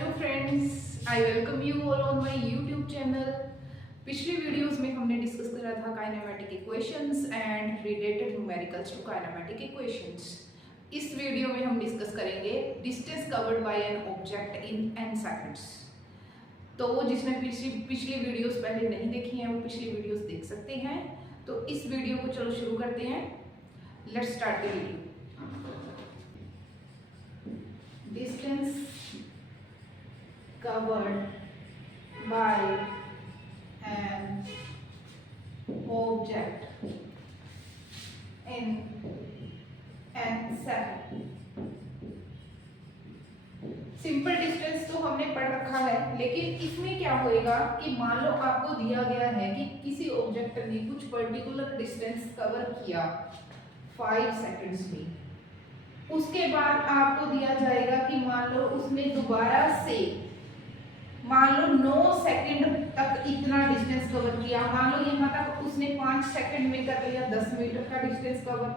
Hello friends, I welcome you all on my YouTube channel. पिछली videos में हमने discuss करा था kinematic equations and related numericals to kinematic equations. इस video में हम डिस्कस करेंगे distance covered by an object in n seconds. तो जिसने पिछली वीडियोस पहले नहीं देखी हैं वो पिछली वीडियोस देख सकते हैं। तो इस वीडियो को चलो शुरू करते हैं। Let's start the video. Distance covered by an object in an second। Simple distance तो हमने पढ़ रखा है, लेकिन इसमें क्या होएगा कि मान लो आपको दिया गया है कि किसी ऑब्जेक्ट ने कुछ पर्टिकुलर डिस्टेंस कवर किया 5 सेकंड्स में। उसके बाद आपको दिया जाएगा कि मान लो उसने दोबारा से मान लो 9 सेकंड तक इतना डिस्टेंस कवर किया। मान लो यहाँ तक उसने 5 सेकंड में कर लिया 10 मीटर का डिस्टेंस कवर।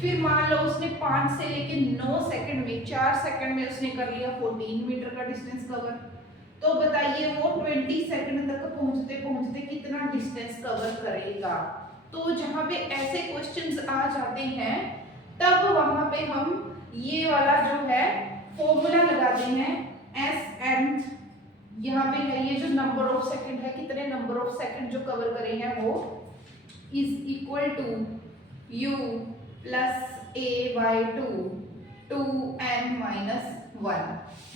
फिर मान लो उसने 5 से लेके 9 सेकंड में 4 सेकंड में उसने कर लिया 14 मीटर का डिस्टेंस कवर। तो बताइए वो 20 सेकंड तक पहुंचते पहुंचते कितना डिस्टेंस कवर करेगा। तो जहाँ पे ऐसे क्वेश्चंस आ जाते हैं तब वहां पे हम ये वाला जो है फॉर्मूला लगाते हैं एस एन। यहाँ पे है ये जो नंबर ऑफ सेकंड है, कितने नंबर ऑफ सेकंड जो कवर करे हैं वो is equal to u plus a by 2n minus 1।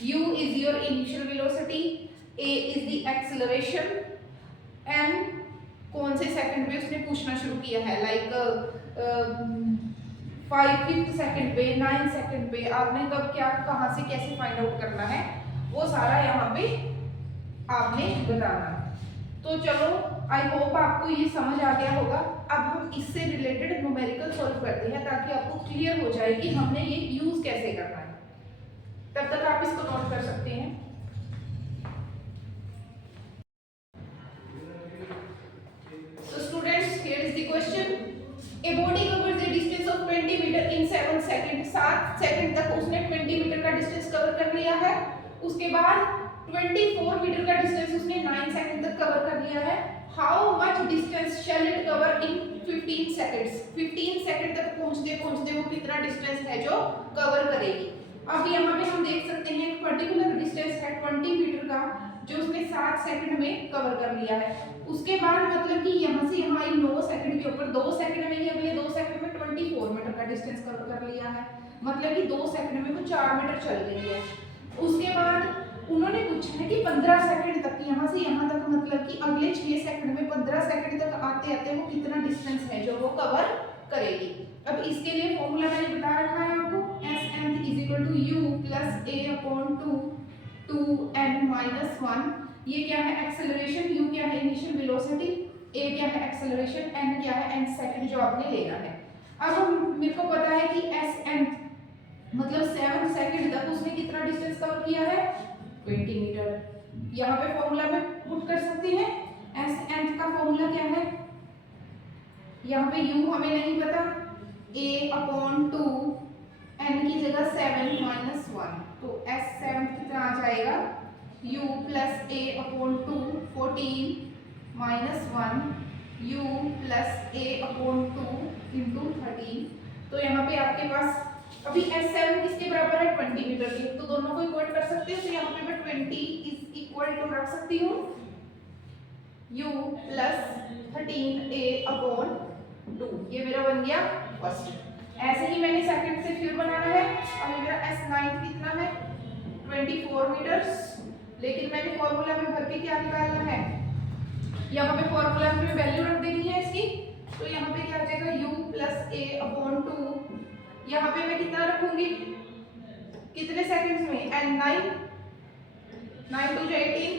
u is your initial velocity, a is the acceleration, n कौन से सेकंड में उसने पूछना शुरू किया है, लाइक 5 सेकंड पे 9 सेकंड पे आपने कब क्या कहाँ से कैसे फाइंड आउट करना है वो सारा यहाँ पे आपने बताना। तो चलो आई होप आपको ये समझ आ गया होगा। अब हम इससे रिलेटेड न्यूमेरिकल सॉल्व करते हैं ताकि आपको क्लियर हो जाए कि हमने ये यूज कैसे करना है। तब तक आप इसको नोट कर सकते हैं। So students, here is the question. A body covers a distance of 20 meter in 7 seconds। 7 second तक उसने 20 मीटर का डिस्टेंस कवर कर लिया है। उसके बाद 24 मीटर का डिस्टेंस उसने 9 सेकंड तक कवर कर लिया है। How much distance shall it cover in 15 सेकंड्स। 15 सेकंड तक पहुंचते पहुंचते वो कितना डिस्टेंस है जो कवर करेगी। अब यहाँ पे हम देख सकते हैं एक पर्टिकुलर डिस्टेंस है 20 मीटर का जो उसने 7 सेकंड में कवर कर लिया है। उसके बाद मतलब कि यहाँ से यहाँ 9 सेकंड के ऊपर 2 सेकंड में ही अगले 2 सेकंड में 24 मीटर का डिस्टेंस कवर कर लिया है। मतलब कि 2 सेकंड में वो 4 मीटर चल गई है। उसके बाद उन्होंने पूछा है कि 15 सेकंड तक यहाँ से यहाँ तक मतलब कि अगले 6 सेकंड में 15 सेकंड तक आते आते वो कितना डिस्टेंस है जो वो कवर करेगी। अब इसके लिए फॉर्मूला मैंने बता रखा है आपको, S n is equal to u plus a upon 2n minus 1। ये क्या है एक्सेलरेशन, u क्या है इनिशियल वेलोसिटी, a क्या है एक्सेलरेशन, n क्या है n सेकंड जो आपने लेना है। अब मेरे को पता है कि एस एन मतलब 7 सेकंड तक उसने कितना डिस्टेंस कवर किया है 20 मीटर। यहाँ पे फॉर्मूला में पुट कर सकते हैं। एस एन का फॉर्मूला क्या है, यहाँ पे u हमें नहीं पता, a अपॉन 2 n की जगह 7 माइनस 1। तो s7 कितना आ जाएगा u plus a upon 2 14 minus 1 u plus a upon 2 into 13। तो यहाँ पे आपके पास अभी S7 किसके बराबर है 20 मीटर के, तो दोनों को इक्वल कर सकते हैं। तो यहाँ पे मैं 20 इज इक्वल टू रख सकती हूँ u प्लस 13a अपॉन 2। ये मेरा बन गया फर्स्ट। ऐसे ही मैंने सेकंड से फिर बनाना है। अब मेरा S9 कितना है 24 मीटर्स, लेकिन मैंने फॉर्मूला में भर के क्या निकालना है, यहाँ पे फॉर्मूला में वैल्यू रख देनी है इसकी। तो यहाँ पे क्या आ जाएगा u प्लस a अपॉन 2। यहाँ पे मैं कितना रखूंगी कितने सेकंड्स में n9 9 टू 18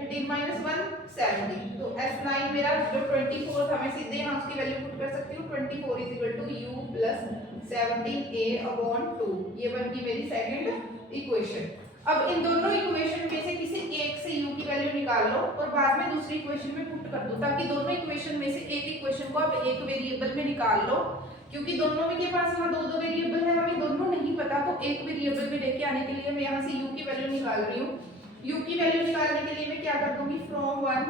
18 माइनस 1 17। तो S9 मेरा जो 24 था मैं सीधे यहाँ उसकी वैल्यू पुट कर सकती हूँ 24 is equal to u plus 17a upon 2। ये बन गई मेरी सेकंड इक्वेशन। अब इन दोनों इक्वेशन में से किसी एक से u की वैल्यू निकाल लो और बाद में दूसरी इक्वेशन में पुट कर दो, ताकि दोनों इक्वेशन में से एक इक्वेशन को आप एक वेरिएबल में निकाल लो क्योंकि दोनों में के पास यहाँ दो दो वेरिएबल है, हमें दोनों नहीं पता, तो एक वेरिएबल में लेके आने के लिए मैं यहाँ से u की वैल्यू निकाल रही हूँ। u की वैल्यू निकालने के लिए मैं क्या कर दूंगी, फ्रॉम 1,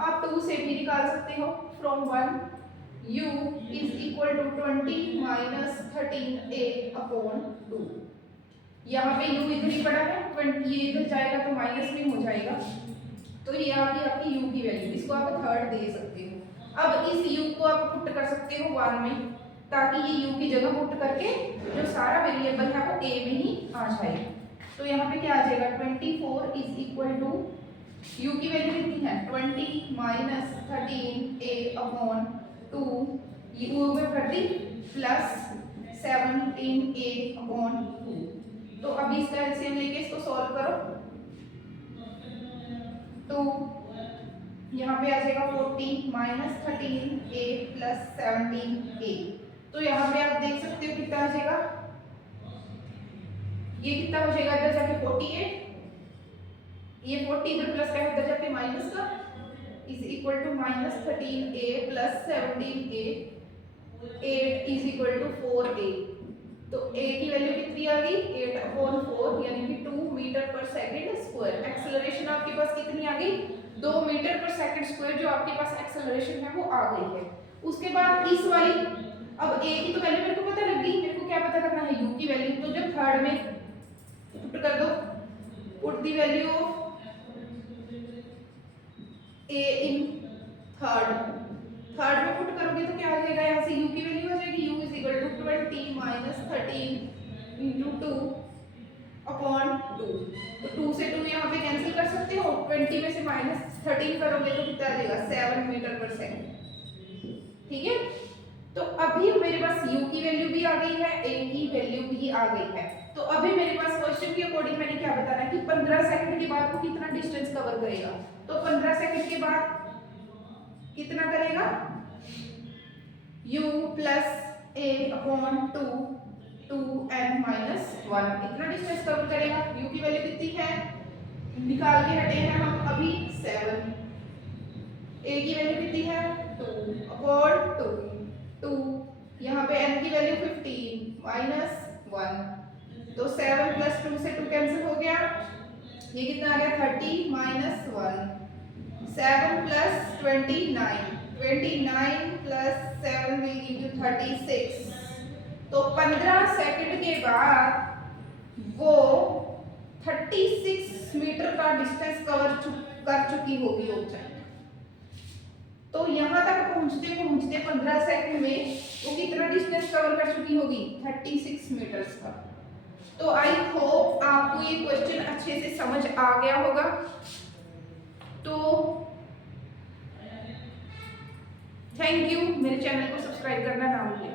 आप 2 से भी निकाल सकते हो, from 1 u is equal to 20 minus 13a upon 2। यहाँ पे u इधर ही पड़ा है, 20 ये इधर जाएगा तो माइनस में हो जाएगा, तो ये आपकी u की वैल्यू, इसको आप थर्ड दे सकते हो। अब इस u को आप पुट कर सकते हो 1 में, ताकि ये u की जगह पुट करके जो सारा वेरिएबल है वो a में ही आ जाए। तो यहाँ पे क्या आ जाएगा, 24 इज इक्वल टू u की वैल्यू कितनी है 20 माइनस 13a अपॉन 2, u में कर दी प्लस 17a अपॉन 2। तो अभी इसका एलसीएम लेके इसको सॉल्व करो, तो यहाँ पे आ जाएगा 40 माइनस 13a प्लस 17a। तो यहाँ पे आप देख सकते हो कितना आ जाएगा, ये कितना हो जाएगा इधर जाके 48, ये 40 इधर प्लस का इधर जाके माइनस का, is equal to minus 13a plus 17a, 8 is equal to 4a। तो a की वैल्यू कितनी आ गई 8/4, यानी कि 2 मीटर पर सेकंड स्क्वायर। एक्सेलरेशन आपके पास कितनी आ गई 2 मीटर पर सेकंड स्क्वायर, जो आपके पास एक्सेलरेशन है वो आ गई है। उसके बाद इस वाली, अब a की तो वैल्यू मेरे को पता लग गई, मेरे को क्या पता करना है u की वैल्यू, तो जब थर्ड में पुट कर दो, put the value of a in third में पुट करोगे तो क्या आ जाएगा, यहाँ से u की वैल्यू आ जाएगी, u is equal to 20 minus 13 into 2 upon 2। तो 2 से 2 यहाँ पे कैंसिल कर सकते हो, 20 में से माइनस 13 करोगे तो कितना आ जाएगा 7 मीटर पर सेकंड। ठीक है, तो अभी मेरे पास u की वैल्यू भी आ गई है, a की वैल्यू भी आ गई है। तो अभी मेरे पास क्वेश्चन के अकॉर्डिंग मैंने क्या बताना है कि 15 सेकंड के बाद वो कितना डिस्टेंस कवर करेगा। तो 15 सेकंड के बाद कितना करेगा, u plus a upon 2 2n minus 1, इतना डिस्टेंस कवर करेगा। u की वैल्यू कितनी है, निकाल के हटे हैं हम अभी 7, a की वैल्यू कितनी है 2 अपॉन 2, यहाँ पे n की वैल्यू 15 माइनस 1, तो 7 प्लस 2 से 2 कैंसिल हो गया, ये कितना आ गया 30 minus 1, 7 plus 29 plus 7 will give you 36। तो 15 सेकंड के बाद वो 36 मीटर का डिस्टेंस कवर कर चुकी होगी ऑब्जेक्ट। तो यहाँ तक पहुँचते पहुँचते 15 सेकंड में वो कितना डिस्टेंस कवर कर चुकी होगी 36 मीटर्स का। तो आई होप आपको ये क्वेश्चन अच्छे से समझ आ गया होगा। तो थैंक यू, मेरे चैनल को सब्सक्राइब करना ना भूलें।